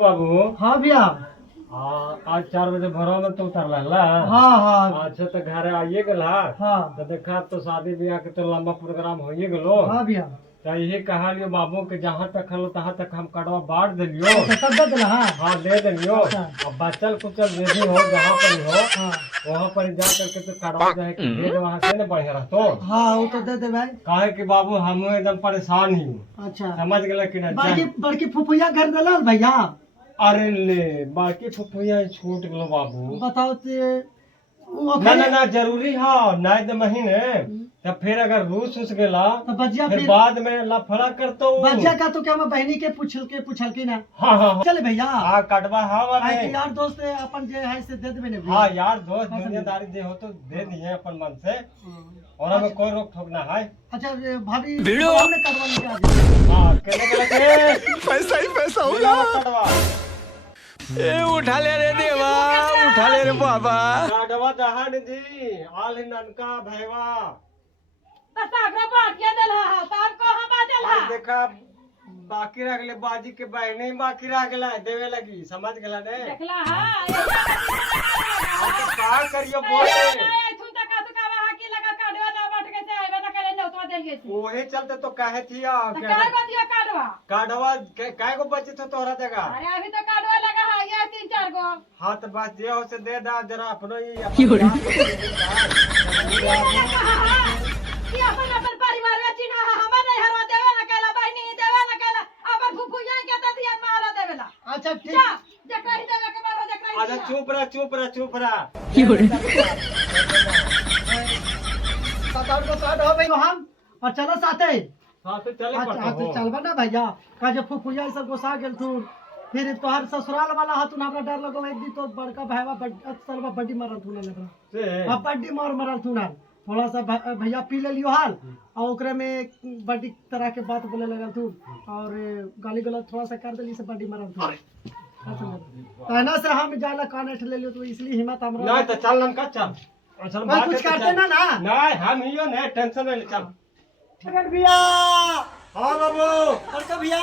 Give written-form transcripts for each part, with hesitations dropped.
बाबू। हाँ भैया। आज 4 बजे भोर में तो उतर ला। हाँ हाँ। अच्छा तो घर आइए गला। हाँ तो देखा तो शादी ब्याह के तो लंबा प्रोग्राम हो गलो। हाँ भैया। तो यही कहा लियो बाबू के जहाँ तक हलो तहाँ तक हम कड़वा बांट दिलियो। सब दे देना। हाँ हाँ दे दिलियो। अब बचल कुचल जो भी हो जहाँ पर ही हो हाँ वहाँ पर जा करके तो कड़वा जो है कि ढेर वहाँ से न बढ़े रहो। हाँ वो तो दे दे भाई। काहे कि बाबू हम एकदम परेशान ही हूँ। अच्छा समझ गए कि ना। बड़की बड़की फुफुया घर दलाल भैया। अरे ले बाकी फुफुया छूट गलो बाबू। बताओ ते ना ना ना जरूरी है नहीं तो महीने। तो फिर अगर रूस उस गेला तो बजिया फिर फिर बाद में लफड़ा करतो। बजिया का तो क्या मैं बहनी के पूछल की ना। हाँ हाँ चले भैया। हाँ कटवा हाँ आई वाले। कि यार दोस्त है अपन जे है से दे देबे ने भैया। हाँ यार दोस्त दुनियादारी दे हो तो दे दिए अपन मन से। और हमें कोई रोक ठोक ना है। अच्छा भाभी हमने कटवा लिया। हाँ कितने के लगे? पैसा ही पैसा होगा। कटवा ए उठा ले रे देवा, उठा ले रे बाबा। कटवा दहन जी आल ननका भैवा। देखा बाकी रह गए बाजी के बहने ही बाकी रह गया देवे लगी समझ गला ने। का करियो बोले वही चलते तो कहे थी काडवा काय को बचे तो तोहरा देगा। हाँ तो बस जे हो से दे दा जरा अपनो ही अच्छा ठीक। अच्छा चुप रहा चुप रहा चुप रहा। 7-8 को काट हो भाई हम और चलो साथे। हाँ तो चले अच्छा तो चलबा ना भैया का जब फुफुया सब गोसा गेल तू फिर तोहर ससुराल वाला हाथुन हमरा डर लगो एक दी तो बड़का भाईवा सरवा बड्डी मारल थुना लगा। अब बड्डी मारल थुना थोड़ा सा भैया पी ले लियो हाल और ओकरे में बड्डी तरह के बात बोले लगल तू और गाली गलत थोड़ा सा कर देली से बड्डी मारल थू। कहना से हम जाला कान उठ ले लियो तो इसलिए हिम्मत हमरा नहीं तो चल लमका चल। चल मैं कुछ करते ना ना। नहीं हम ही हो नहीं टेंशन नहीं चल। अगर भैया। हाँ बाबू। बड़का भैया।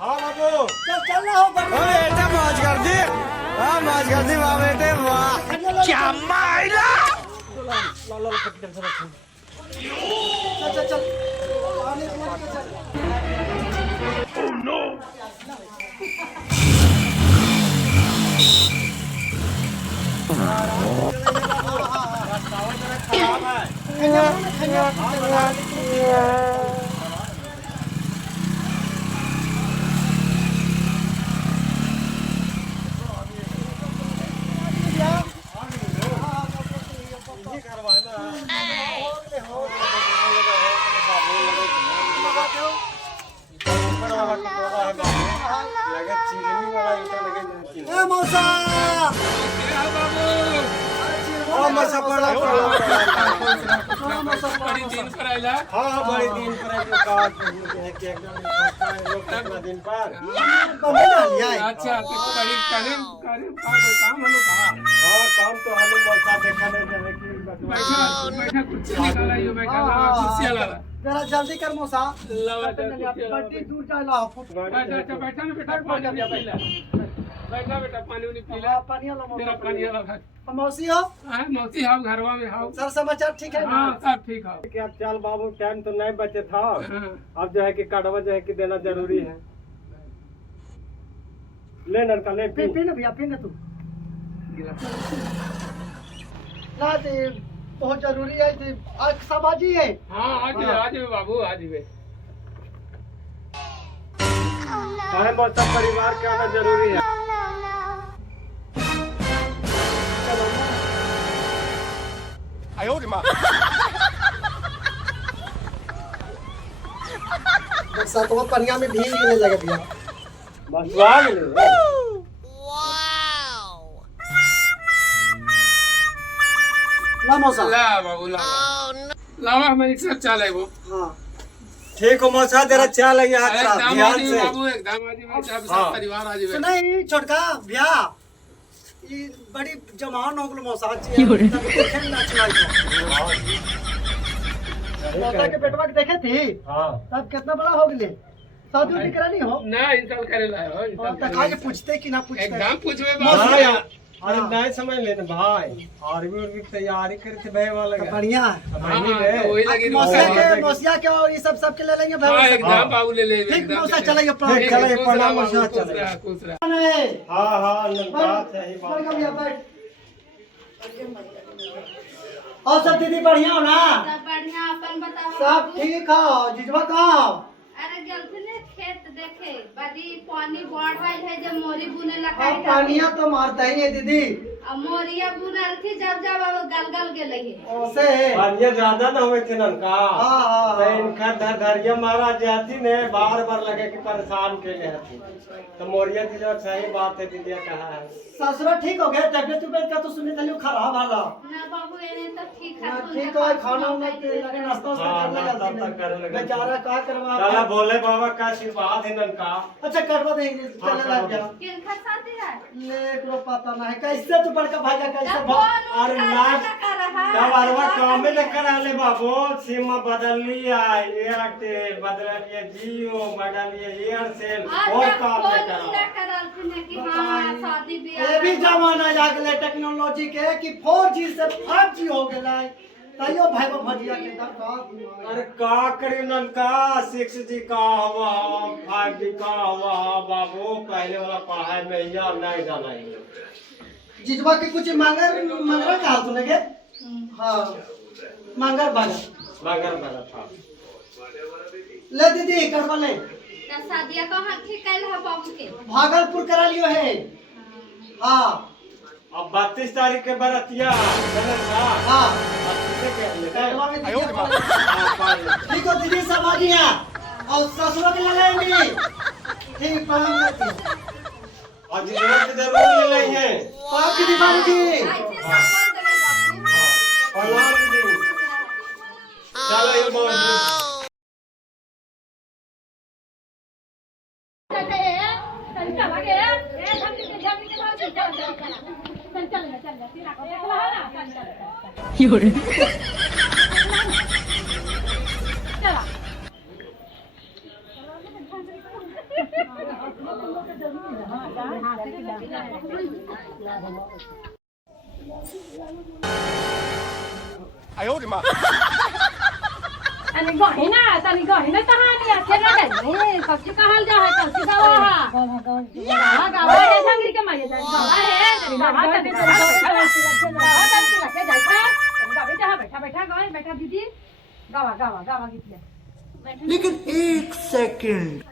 हाँ बाबू। चल ना हो बड़का बेटा मौज कर दी। हाँ मौज कर दी वाह बेटे वाह। क्या मायला। ला पट्टी टेंशन रख। चल चल पानी पी के चल। ए मौसा। बड़ी दिन पर आइला। हाँ बड़े दिन पर दिन पर। अच्छा तो करीब करीब करीब काम हलो कहा। हाँ काम तो हमें मौका देखा नहीं जाने की बैठा बैठा कुर्सी निकाला यो बैठा कुर्सी वाला। जरा जल्दी कर मौसा। लावा बड्डी दूर जाला। बैठा बैठा ना बेटा पानी पी ले। बैठा बेटा पानी उनी पी ले। पानी वाला तेरा मौसा। पानी वाला खा। मौसी हो हां मौसी हां घरवा में हां। सर समाचार ठीक है ना। हां सब ठीक है। क्या चल बाबू टाइम तो नहीं बचे था। हां अब जो है कि काटवा जो है कि देना जरूरी है। ले लड़का ले पी पी ना भैया पी ना तू। ना ते बहुत जरूरी है ते आज समाजी है। हां आज बाबू आज वे। हमें बहुत सब परिवार के आना जरूरी है। आयो रे माँ। बरसातवा पनिया में भीग नहीं लगे भैया। बस आ गए। ला मौसा। ला बाबू ला। लावा हमारी सब चले वो। हाँ ठीक हो मौसा जरा चाय लगे हाथ एकदम ध्यान आजी से। बाबू एकदम आजी में सब हाँ। परिवार आज वे। सुनाई छोटका भैया ये बड़ी जमान हो गलो मौसा जी। देखे ना चलाई। मौसा के बेटवा के देखे थी हाँ तब कितना बड़ा हो गए। शादी उदी करानी हो ना इंसान करेला है और तक आज पूछते कि ना पूछते एकदम पूछवे भाई अरे नहीं समझ लेना भाई आर्मी उर्मी की तैयारी करते भय वाला तो बढ़िया है वही लगी मौसिया के और ये सब के ले लेंगे हां भाई एकदम बाबू ले ले ठीक मौसा चलेंगे चलेंगे प्रणाम मौसा चलेंगे खुश रह हाँ हाँ बात सही बात और सब दीदी बढ़िया हो ना सब बढ़िया अपन बताओ सब ठीक हो जिजवा कहाँ हो अरे गलती ने खेत देखे बड़ी पानी बढ़ रही है जब मोरी बुने लगा अब पानिया तो मारता ही है दीदी अब मोरिया बुनल थी जब जब अब गलगल गेले है ओसे पानिया ज्यादा ना हुए थे ननका हाँ तो इनका धरिया महाराज जाती ने बार बार लगे कि परेशान के लिए हथी तो मोरिया जी जो सही बात है दीदी कहा है ससुरा ठीक हो गया तबियत उबियत का तो सुनी तली खराब हाल ना बाबू एने तो ठीक है ठीक है खाना उना के लगे नाश्ता वास्ता कर लगा बेचारा का करवा चला भोले बाबा का आशीर्वाद है ननका अच्छा करवा देंगे चले लग गया किनका शादी है ले को पता नहीं कैसे तू बड़का भाईजा कैसे अरे नाच जब अरवा काम में लेकर आले बाबू सिम बदल लिया एयरटेल बदल लिया जियो बदल लिया एयरसेल और काम लेकर करल थी कि हां शादी ब्याह ये भी जमाना आ गए टेक्नोलॉजी के कि 4G से 5G हो गया तैयो भाई भजिया के अरे का करी ननका 6G का हुआ 5G का हुआ बाबू पहले वाला पढ़ाई में यार नहीं जाना है जिजवा के कुछ मंगरा कहा तू लगे हाँ मंगर मगर बड़ा था ले दीदी करवा ले तो शादिया कहां ठीक कैल है बाबू के भागलपुर करा लियो है हाँ अब 32 तारीख के बरतिया हाँ करवा में ठीक हो दीदी सब आ गया और ससुर के ले लेंगे ठीक प्रणाम आज जरूर ले रही है आपकी दीवानी जी ऐसे सब बोल देले बाबू प्रणाम दीदी चलो ये बोल तनी गहिना कहानी है केना दे कच्ची कहल जा है कच्ची गावा गावा गावा है संगरी के माये जाए गावा है तनी गावा तनी गावा तनी लगे जाए था गावे जहां बैठा बैठा गावे बैठा दीदी गावा गावा गावा गीत ले लेकिन एक सेकंड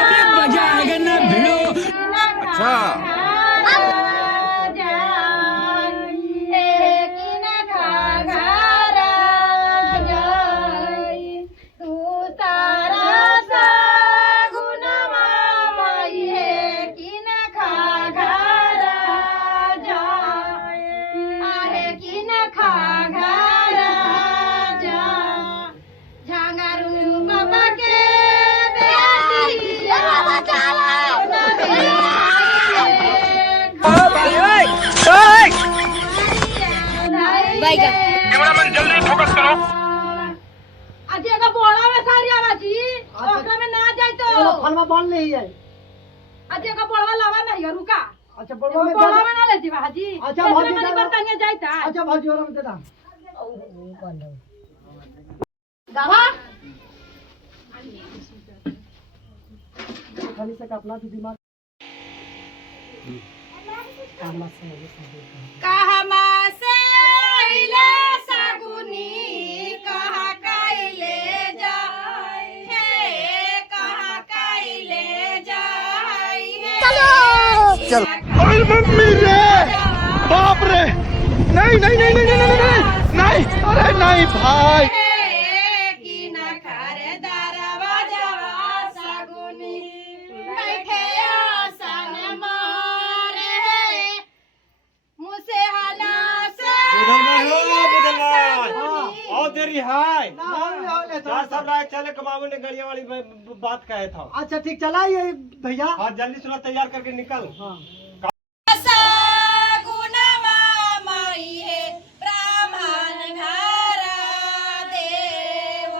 अरे मजा आएगा ना भिड़ो अच्छा जल्दी फोकस करो आज एगो बोला में सारी आवाजी ओकरा में ना जाई तो फलवा बोल नहीं है आज एगो बोलवा लावा नहीं है रुका अच्छा बोलवा में बोलवा में ना ले जी हाजी अच्छा भौजी मनी बर्तनिया जाईता अच्छा भौजी और में दे दा गावा खाली से अपना दिमाग कहमा से आइले सगुनी कहा काइले जाय हे कहा काइले जाय हे चल अरे मम्मी रे बाप रे नहीं नहीं नहीं नहीं नहीं नहीं नहीं अरे नहीं भाई की ना करे दरवाजा सगुनी बैठे आसन मारे मुझसे हला से और देरी है सब लाए चले कमाबू ने गड़िया वाली बात कहे था अच्छा ठीक चला ये भैया हाँ जल्दी सुना तैयार करके निकल हाँ माई है ब्राह्मण घर देव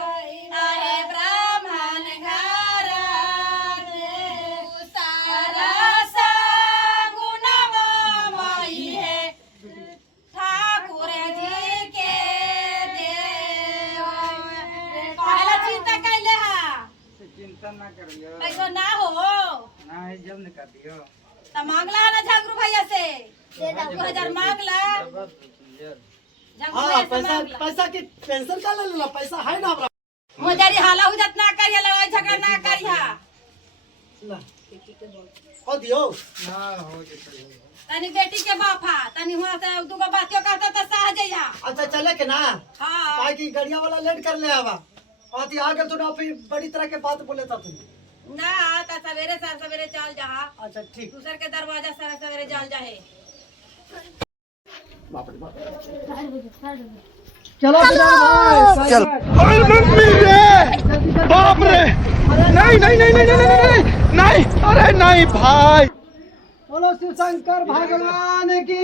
ऐसा ना हो तो मांगला है ना झगरू भैया से 2000 मांगला हाँ पैसा पैसा की टेंशन का ले लेना पैसा है ना हमरा हो जारी हाला हो जात ना करिया लड़ाई झगड़ा ना करिया ला हो दियो तनी बेटी के बापा तनी हुआ से दुगो बातियों कहता तो सह जइया अच्छा चले के ना हां काहे की गड़िया वाला लेट कर ले आवा आती आगे तो ना फिर बड़ी तरह के बात बोले था तू ना ता सवेरे सवेरे चल जा अच्छा ठीक दूसर के दरवाजा सवेरे चल जाए चलो भाई चल ओए मम्मी रे बाप रे नहीं नहीं नहीं नहीं नहीं नहीं नहीं अरे नहीं भाई बोलो शिव शंकर भगवान की